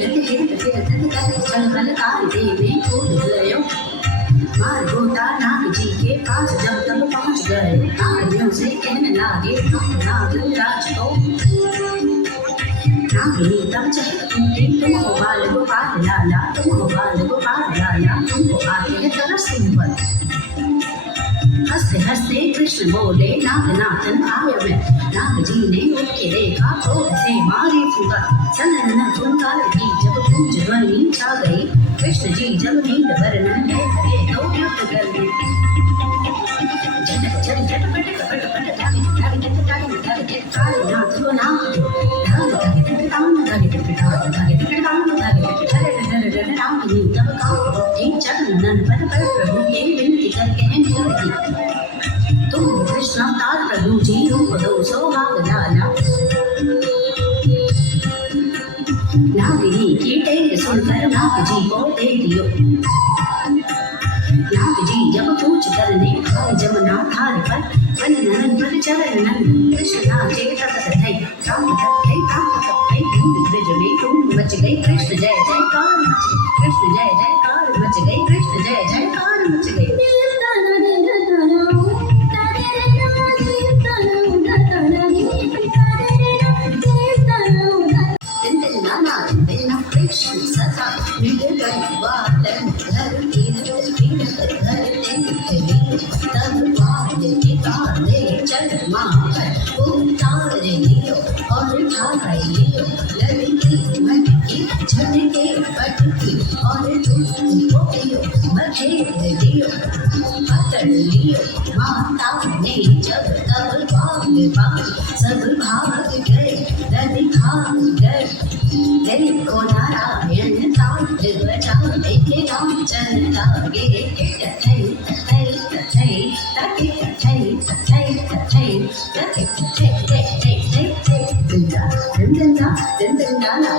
लगे फिर चल बल कायदे में कूद गयो। मार गोता नाग जी के पास जब तब पहुंच गए। नागियों से कहने लागे तुम नागराज को। नागिनी तब चहकती तुम हो बाल गोपाल लाला, तुम हो बाल गोपाल लाला, तुमको आते है तरस तुम पर। हंसते हंसते कृष्ण बोले नागनाथन आयो मैं। नाग जी ने उठ के देखा क्रोध से मारी फूका। सनन फुंकार की जब गूंज ध्वनि छा गई। कृष्ण जी जब नील वर्ण में खड़े तो युद्ध कर गए। झटक झट झटपट कपट पट धागे धागे धागे धागे काले नाथ को नाम दो। धागे धागे धागे ताम धागे धागे धागे धागे ताम धागे धरे धरे धरे राम की तब कांप उठी। चरणन पर प्रभु के विनती करके निकली। तुम कृष्ण अवतार प्रभु जी रूप दो सौभाग्य लाला। नागिनी की टेक सुनकर नाग जी को दे दियो। नाग जी जब पूछ करने आए जमुना धार पर। वननन पर चरणन कृष्ण नाचे तपत थे। राम तपते राम तपते धूम ब्रज में धूम मच गई। कृष्ण जय जयकार मच गई। कृष्ण जय जयकार मच गई। कृष्ण जय जयकार मच गई। कृष्ण सदा निगल बालन धरती तब वाद्य के ताले चरमा पर उतार लियो और ढाई लियो। लड़की मटकी झटके पटकी और तुमको बखेर लियो। पकड़ लियो माता ने जब तब बाल बाल सब भाग गए। नदी भाग गए। देखो नारायण तांड बजाते के रामचंद्र लागे। तथै तथै तथै तथै तथै तथै तथै तथै तथै तथै तथै दंदा दंदा दंदा